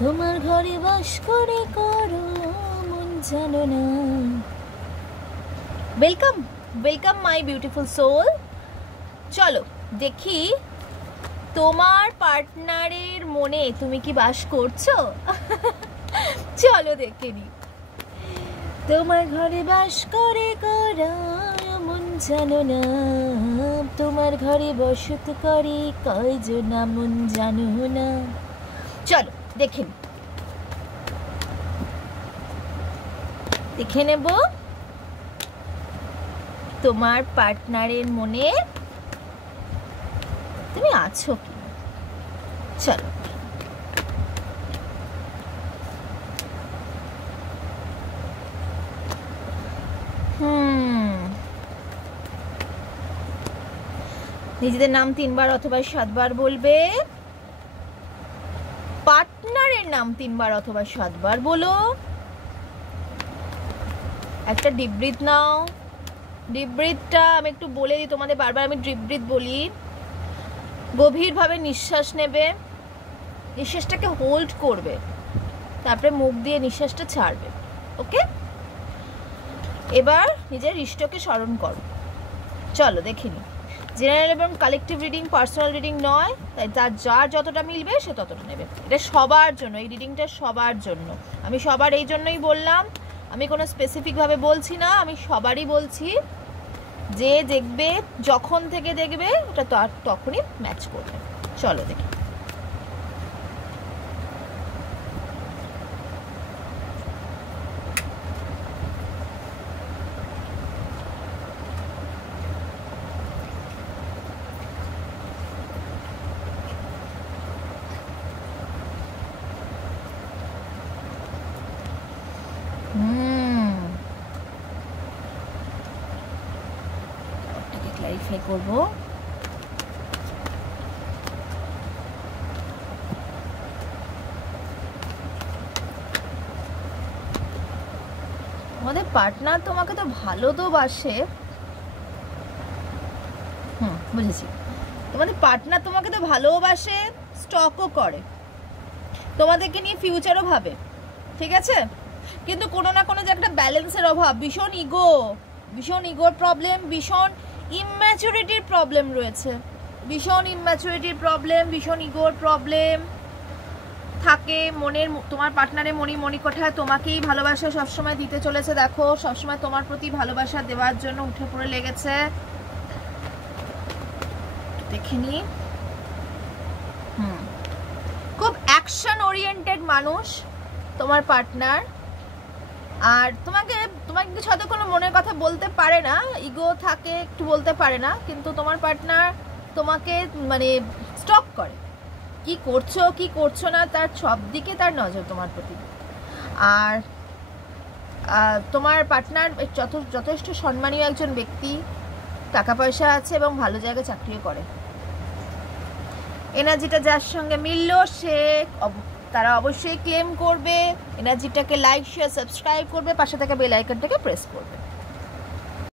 তোমার ঘরে বাস করে করো মন জানো না। Welcome welcome my beautiful soul. চলো দেখি তোমার পার্টনারের মনে তুমি কি বাস করছো। চলো দেখে নি। তোমার ঘরে বাস করে করো মন জানো না, তোমার ঘরে বসত করে কয়জন মন জানো না। চলো দেখে নি, দেখে নেব তোমার পার্টনারের মনে তুমি আছো কি। চলো নিজেদের নাম 3 বার অথবা 7 বার বলবে, পার্টনারের নাম 3 বার অথবা 7 বার বলো। একটা ডিপ ব্রিথ নাও। ডিপ ব্রিথটা আমি একটু বলে দিই তোমাদের, বারবার আমি ডিপ ব্রিথ বলি। গভীরভাবে নিঃশ্বাস নেবে, নিঃশ্বাসটাকে হোল্ড করবে, তারপরে মুখ দিয়ে নিঃশ্বাসটা ছাড়বে। ওকে, এবার নিজের ইষ্টকে স্মরণ করো। চলো দেখে নি। জেনারেল এবং কালেকটিভ রিডিং, পার্সোনাল রিডিং নয়, তাই যার যতটা মিলবে সে ততটা নেবে। এটা সবার জন্য, এই রিডিংটা সবার জন্য। আমি সবার এই জন্যই বললাম, আমি কোনো স্পেসিফিকভাবে বলছি না, আমি সবারই বলছি। যে দেখবে, যখন থেকে দেখবে ওটা তো আর তখনই ম্যাচ করবে। চলো দেখি। ক্লারিফাই করবো। আমাদের পার্টনার তোমাকে তো ভালো তো বাসে। বুঝেছি। তোমাদের পার্টনার তোমাকে তো ভালোবাসে, স্টকও করে, তোমাদেরকে নিয়ে ফিউচারও ভাবে, ঠিক আছে। কিন্তু কোনো না কোনো যে একটা ব্যালেন্সের অভাব, ভীষণ ইগোর প্রবলেম, ভীষণ ইম্যাচুরিটির প্রবলেম রয়েছে, ভীষণ ইম্যাচুরিটির প্রবলেম, ভীষণ ইগোর প্রবলেম থাকে মনের। তোমার পার্টনারের মণিকোঠায় তোমাকেই ভালোবাসা সবসময় দিতে চলেছে। দেখো, সবসময় তোমার প্রতি ভালোবাসা দেওয়ার জন্য উঠে পড়ে লেগেছে। দেখিনি, খুব অ্যাকশন ওরিয়েন্টেড মানুষ তোমার পার্টনার। আর তোমাকে কিছু হয়তো কোনো মনের কথা বলতে পারে না, ইগো থাকে, একটু বলতে পারে না, কিন্তু তোমার পার্টনার তোমাকে মানে স্টক করে, কি করছো কি করছো না তার সব দিকে তার নজর তোমার প্রতি। আর তোমার পার্টনার যথেষ্ট সম্মানীয় একজন ব্যক্তি, টাকা পয়সা আছে এবং ভালো জায়গায় চাকরিও করে। এনার্জিটা যার সঙ্গে মিললো তারা অবশ্যই ক্লেম করবে, এনার্জিটাকে লাইক শেয়ার সাবস্ক্রাইব করবে, পাশে থাকা বেল আইকনটাকে প্রেস করবে।